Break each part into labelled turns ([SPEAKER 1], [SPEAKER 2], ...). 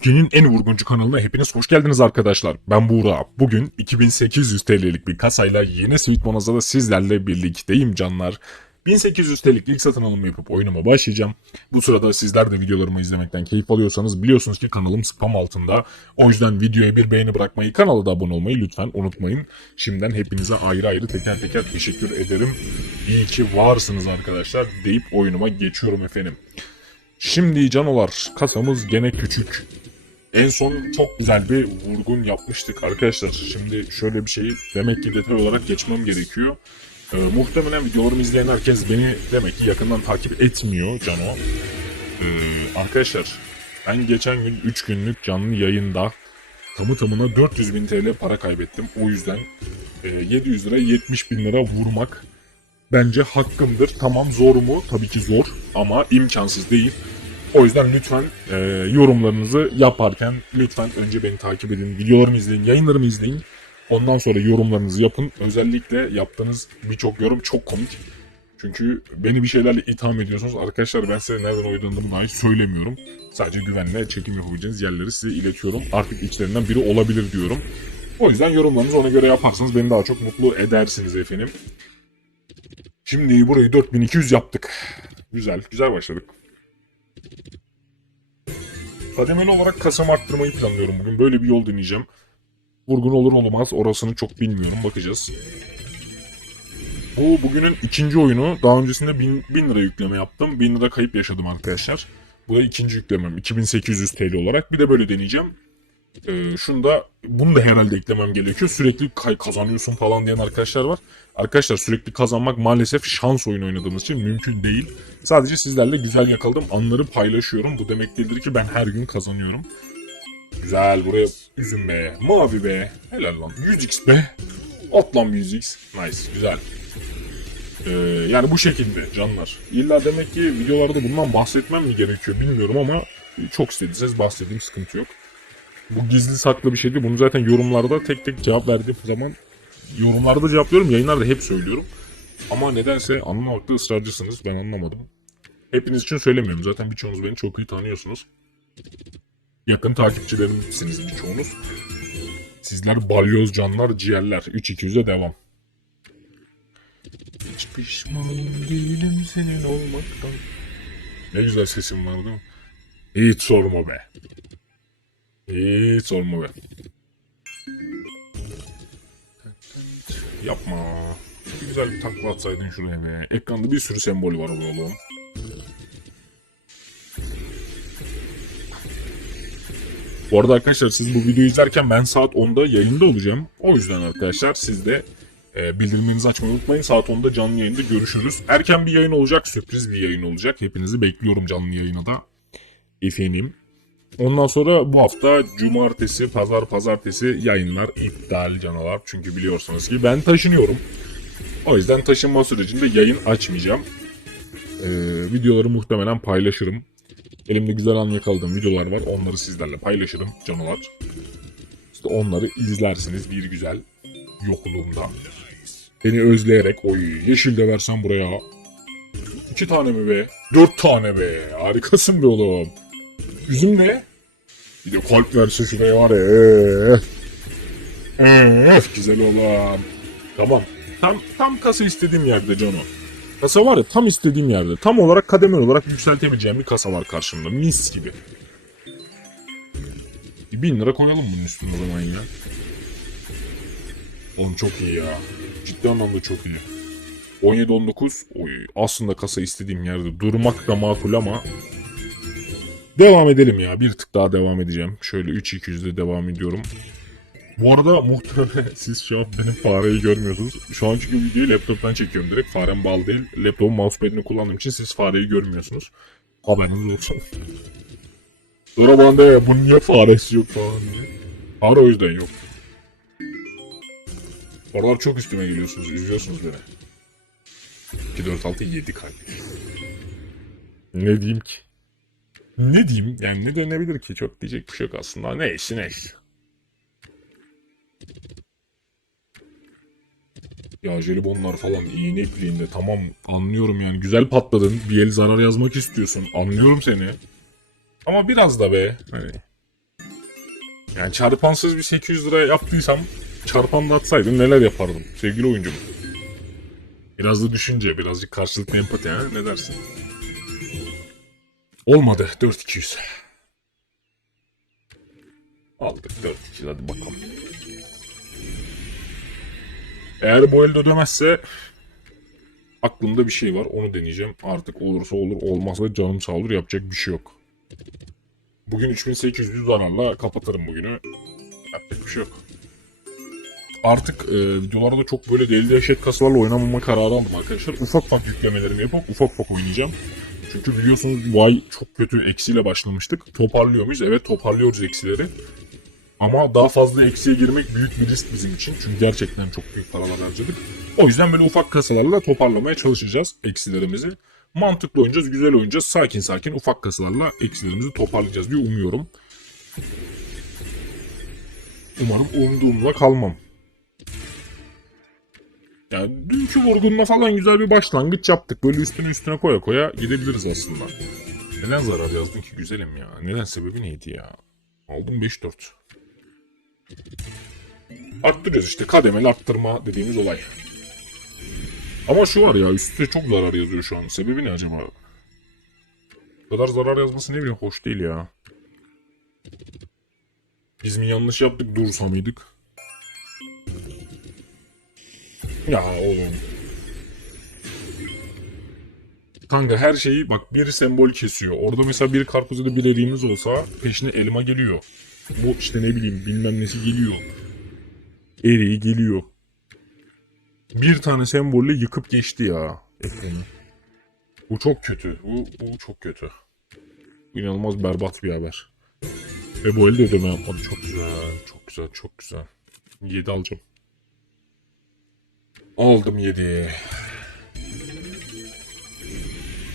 [SPEAKER 1] Türkiye'nin en vurguncu kanalına hepiniz hoş geldiniz arkadaşlar. Ben Buğra. Bugün 2800 TL'lik bir kasayla yeni Sweet Bonanza'da sizlerle birlikteyim canlar. 1800 TL'lik ilk satın alımı yapıp oyunuma başlayacağım. Bu sırada sizler de videolarımı izlemekten keyif alıyorsanız biliyorsunuz ki kanalım spam altında. O yüzden videoya bir beğeni bırakmayı, kanala da abone olmayı lütfen unutmayın. Şimdiden hepinize ayrı ayrı teker teker teşekkür ederim. İyi ki varsınız arkadaşlar deyip oyunuma geçiyorum efendim. Şimdi canolar kasamız gene küçük. En son çok güzel bir vurgun yapmıştık arkadaşlar. Şimdi şöyle bir şeyi demek ki detay olarak geçmem gerekiyor. Ee, muhtemelen videolarımı izleyen herkes beni demek ki yakından takip etmiyor Cano. Ee, arkadaşlar ben geçen gün 3 günlük canlı yayında tamı tamına 400 bin TL para kaybettim. O yüzden e, 700 lira 70 bin lira vurmak bence hakkımdır. Tamam zor mu? Tabii ki zor ama imkansız değil. O yüzden lütfen e, yorumlarınızı yaparken lütfen önce beni takip edin, videolarımı izleyin, yayınlarımı izleyin. Ondan sonra yorumlarınızı yapın. Özellikle yaptığınız birçok yorum çok komik. Çünkü beni bir şeylerle itham ediyorsunuz. Arkadaşlar ben size nereden oynadığımı dahi söylemiyorum. Sadece güvenle çekim yapabileceğiniz yerleri size iletiyorum. Artık içlerinden biri olabilir diyorum. O yüzden yorumlarınızı ona göre yaparsanız beni daha çok mutlu edersiniz efendim. Şimdi burayı 4200 yaptık. Güzel, güzel başladık. Kademeli olarak kasam arttırmayı planlıyorum bugün. Böyle bir yol deneyeceğim. Vurgun olur olmaz orasını çok bilmiyorum. Bakacağız. Bu bugünün ikinci oyunu. Daha öncesinde 1000, 1000 lira yükleme yaptım. 1000 lira kayıp yaşadım arkadaşlar. Bu da ikinci yüklemem. 2800 TL olarak. Bir de böyle deneyeceğim. Ee, şunu da bunu da herhalde eklemem gerekiyor. Sürekli kazanıyorsun falan diyen arkadaşlar var. Arkadaşlar sürekli kazanmak maalesef şans oyunu oynadığımız için mümkün değil. Sadece sizlerle güzel yakaladığım anları paylaşıyorum. Bu demek değildir ki ben her gün kazanıyorum. Güzel buraya üzüm be. Mavi be. Helal lan. 100x be. At lan 100x. Nice. Güzel. Ee, yani bu şekilde canlar. İlla demek ki videolarda bundan bahsetmem mi gerekiyor bilmiyorum ama çok istediyseniz bahsedeyim sıkıntı yok. Bu gizli saklı bir şeydi. Bunu zaten yorumlarda tek tek cevap verdiğim zaman yorumlarda cevaplıyorum. Yayınlarda hep söylüyorum. Ama nedense anlamakta ısrarcısınız. Ben anlamadım. Hepiniz için söylemiyorum. Zaten birçoğunuz beni çok iyi tanıyorsunuz. Yakın takipçilerimsiniz birçoğunuz. Sizler balyoz canlar, ciğerler. 3-200'e devam. Hiç pişman değilim senin olmaktan. Ne güzel sesim var değil mi? Hiç sorma be. Hiç sorma be. Yapma. Güzel bir takla atsaydın şuraya be. Ekranda bir sürü sembol var oğlum. Bu arada arkadaşlar siz bu videoyu izlerken ben saat 10'da yayında olacağım. O yüzden arkadaşlar siz de e, bildirimlerinizi açmayı unutmayın. Saat 10'da canlı yayında görüşürüz. Erken bir yayın olacak, sürpriz bir yayın olacak. Hepinizi bekliyorum canlı yayına da. Efendim. Ondan sonra bu hafta cumartesi, pazar, pazartesi yayınlar iptal canavar. Çünkü biliyorsunuz ki ben taşınıyorum. O yüzden taşınma sürecinde yayın açmayacağım. Ee, videoları muhtemelen paylaşırım. Elimde güzel an yakaladığım videolar var. Onları sizlerle paylaşırım canavar. İşte onları izlersiniz bir güzel yokluğumda. Beni özleyerek oy yeşil de versen buraya. İki tane mi be? Dört tane be. Harikasın be oğlum. Üzüm ne? Bir de kalp verse şuraya var ya. Ee, Öf, güzel oğlum. Tamam. Tam tam kasa istediğim yerde Cano. Kasa var ya tam istediğim yerde. Tam olarak kademeli olarak yükseltebileceğim bir kasa var karşımda. Mis gibi. Bir bin lira koyalım bunun üstüne o zaman ya. Oğlum çok iyi ya. Ciddi anlamda çok iyi. 17-19. Oy, aslında kasa istediğim yerde. Durmak da makul ama Devam edelim ya. Bir tık daha devam edeceğim. Şöyle 3-200'de devam ediyorum. Bu arada muhtemelen siz şu an benim fareyi görmüyorsunuz. Şu an çünkü videoyu laptoptan çekiyorum direkt. Farem bal değil. Laptopun mousepad'ini kullandığım için siz fareyi görmüyorsunuz. Haberiniz olsun. Sonra bana de bunun niye faresi yok falan diye. Fare o yüzden yok. Oralar çok üstüme geliyorsunuz. Üzüyorsunuz beni. 2, 4, 6, 7 kardeş. Ne diyeyim ki? Ne diyeyim? Yani ne denebilir ki? Çok diyecek bir şey yok aslında. Neyse neyse. Ya jelibonlar falan iğne ipliğinde tamam anlıyorum yani güzel patladın bir el zarar yazmak istiyorsun anlıyorum seni ama biraz da be hani Yani çarpansız bir 800 lira yaptıysam çarpanla atsaydım neler yapardım sevgili oyuncum. Biraz da düşünce, birazcık karşılıklı empati ha ne dersin? Olmadı 4200. Aldık 4200 hadi bakalım. Eğer bu elde ödemezse aklımda bir şey var onu deneyeceğim. Artık olursa olur olmazsa canım sağ olur yapacak bir şey yok. Bugün 3800 zararla kapatırım bugünü. Yapacak bir şey yok. Artık e, videolarda çok böyle deli dehşet kasalarla oynamama kararı aldım arkadaşlar. Ufak ufak yüklemelerimi yapıp ufak ufak oynayacağım. Çünkü biliyorsunuz ay çok kötü eksiyle başlamıştık. Toparlıyor? Evet toparlıyoruz eksileri. Ama daha fazla eksiye girmek büyük bir risk bizim için. Çünkü gerçekten çok büyük paralar harcadık. O yüzden böyle ufak kasalarla toparlamaya çalışacağız eksilerimizi. Mantıklı oynayacağız, güzel oynayacağız. Sakin sakin ufak kasalarla eksilerimizi toparlayacağız diye umuyorum. Umarım umduğumla kalmam. Yani dünkü vurgunla falan güzel bir başlangıç yaptık. Böyle üstüne üstüne koya koya gidebiliriz aslında. Neden zarar yazdın ki güzelim ya? Neden sebebi neydi ya? Aldım 5-4. Arttırıyoruz işte kademeli arttırma dediğimiz olay. Ama şu var ya üstte çok zarar yazıyor şu an. Sebebi ne acaba? Bu kadar zarar yazması ne bileyim hoş değil ya. Biz mi yanlış yaptık dursa mıydık? Ya oğlum. Kanka her şeyi bak bir sembol kesiyor. Orada mesela bir karpuzda da bir eriğimiz olsa peşine elma geliyor. Bu işte ne bileyim bilmem nesi geliyor. Eriği geliyor. Bir tane sembolle yıkıp geçti ya ekranı. Bu çok kötü. Bu, bu çok kötü. İnanılmaz berbat bir haber. Ve bu elde ödeme yapmadı. Çok güzel. Çok güzel. Çok güzel. 7 alacağım. Aldım 7.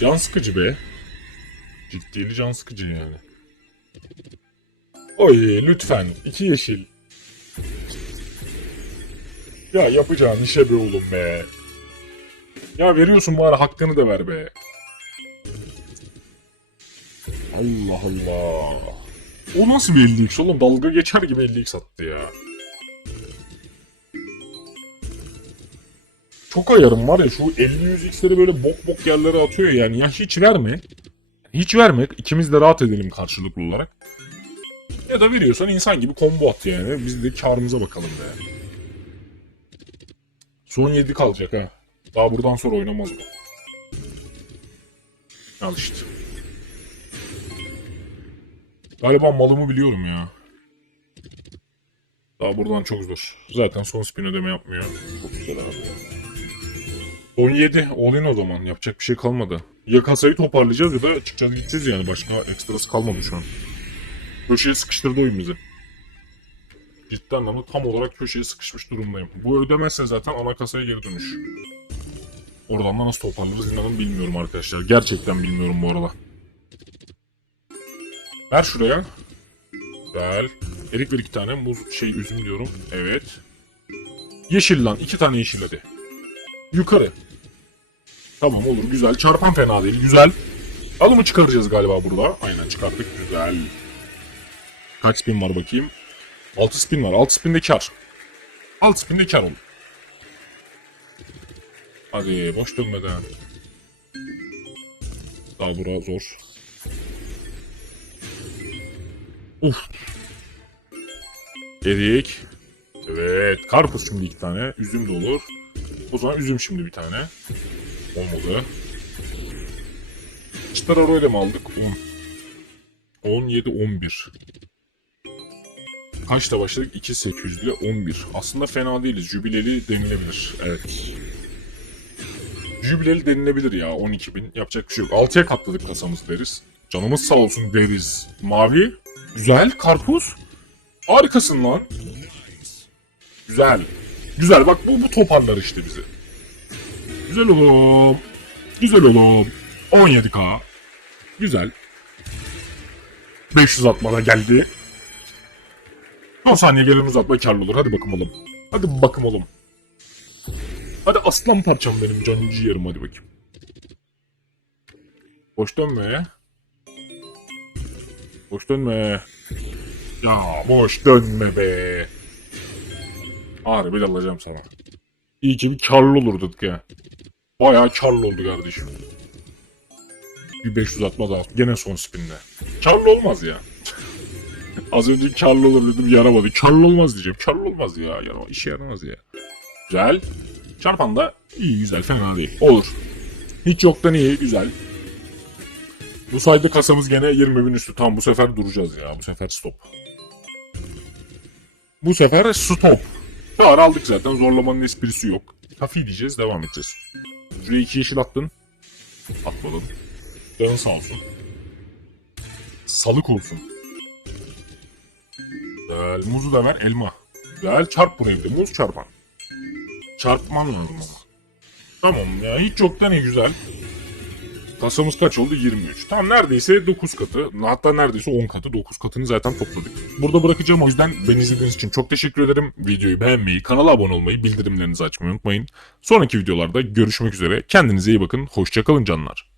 [SPEAKER 1] Can sıkıcı be. Ciddili can sıkıcı yani. Oy lütfen. iki yeşil. Ya yapacağın işe be oğlum be. Ya veriyorsun bari hakkını da ver be. Allah Allah. O nasıl bir 50x oğlum? Dalga geçer gibi 50x sattı ya. Çok ayarım var ya şu 50-100x'leri böyle bok bok yerlere atıyor yani. Ya hiç verme. Hiç verme. İkimiz de rahat edelim karşılıklı olarak. Ya da veriyorsan insan gibi combo at yani. Biz de karımıza bakalım be. Son 7 kalacak ha. Daha buradan sonra oynamaz bu. Al işte. Galiba malımı biliyorum ya. Daha buradan çok zor. Zaten son spin ödeme yapmıyor. Çok güzel abi. Son 7. All in o zaman. Yapacak bir şey kalmadı. Ya kasayı toparlayacağız ya da çıkacağız gideceğiz yani. Başka ekstrası kalmadı şu an. Köşeye sıkıştırdı oyun bizi. Ciddi anlamda tam olarak köşeye sıkışmış durumdayım. Bu ödemezse zaten ana kasaya geri dönüş. Oradan da nasıl toparlarız inanın bilmiyorum arkadaşlar. Gerçekten bilmiyorum bu arada. Ver şuraya. Güzel. Erik ver iki tane. Muz şey üzüm diyorum. Evet. Yeşil lan. iki tane yeşil hadi. Yukarı. Tamam olur güzel. Çarpan fena değil. Güzel. Alımı çıkaracağız galiba burada. Aynen çıkarttık. Güzel. Kaç spin var bakayım. 6 spin var. 6 spin de kar. 6 spin de kar olur. Hadi boş dönmeden. Daha bura zor. Uf. Erik. Evet. Karpuz şimdi iki tane. Üzüm de olur. O zaman üzüm şimdi bir tane. Olmadı. Çıtar arayla mı aldık? 10. 17, 11. Kaçta başladık? 2800 ile 11. Aslında fena değiliz. Jübileli denilebilir. Evet. Jübileli denilebilir ya 12.000. Yapacak bir şey yok. 6'ya katladık kasamız deriz. Canımız sağ olsun deriz. Mavi. Güzel. Karpuz. Harikasın lan. Güzel. Güzel bak bu, bu toparlar işte bizi. Güzel oğlum. Güzel oğlum. 17k. Güzel. 500 atmana geldi. 10 saniye gelen uzatma karlı olur. Hadi bakalım. Hadi bakım oğlum. Hadi aslan parçam benim canım ciğerim hadi bakayım. Boş dönme. Boş dönme. Ya boş dönme be. Harbi de alacağım sana. İyi ki bir karlı olurduk ya. Bayağı karlı oldu kardeşim. Bir 500 atma daha. Gene son spinde. Karlı olmaz ya. Az önce karlı olur dedim yaramadı. Karlı olmaz diyeceğim. Karlı olmaz ya. Yarama, işe yaramaz ya. Güzel. Çarpan da iyi güzel fena değil. Olur. Hiç yoktan iyi güzel. Bu sayede kasamız gene 20 bin üstü. Tam bu sefer duracağız ya. Bu sefer stop. Bu sefer stop. Dar aldık zaten. Zorlamanın esprisi yok. Kafi diyeceğiz. Devam edeceğiz. Şuraya iki yeşil attın. Atmadın. Canın sağ olsun. Salık olsun. Güzel. Muzu da ver. Elma. Güzel. Çarp burayı bir de. Muz çarpan. Çarpmam lazım ama. Tamam ya. Hiç yoktan iyi güzel. Kasamız kaç oldu? 23. Tam neredeyse 9 katı. Hatta neredeyse 10 katı. 9 katını zaten topladık. Burada bırakacağım o yüzden beni izlediğiniz için çok teşekkür ederim. Videoyu beğenmeyi, kanala abone olmayı, bildirimlerinizi açmayı unutmayın. Sonraki videolarda görüşmek üzere. Kendinize iyi bakın. Hoşçakalın canlar.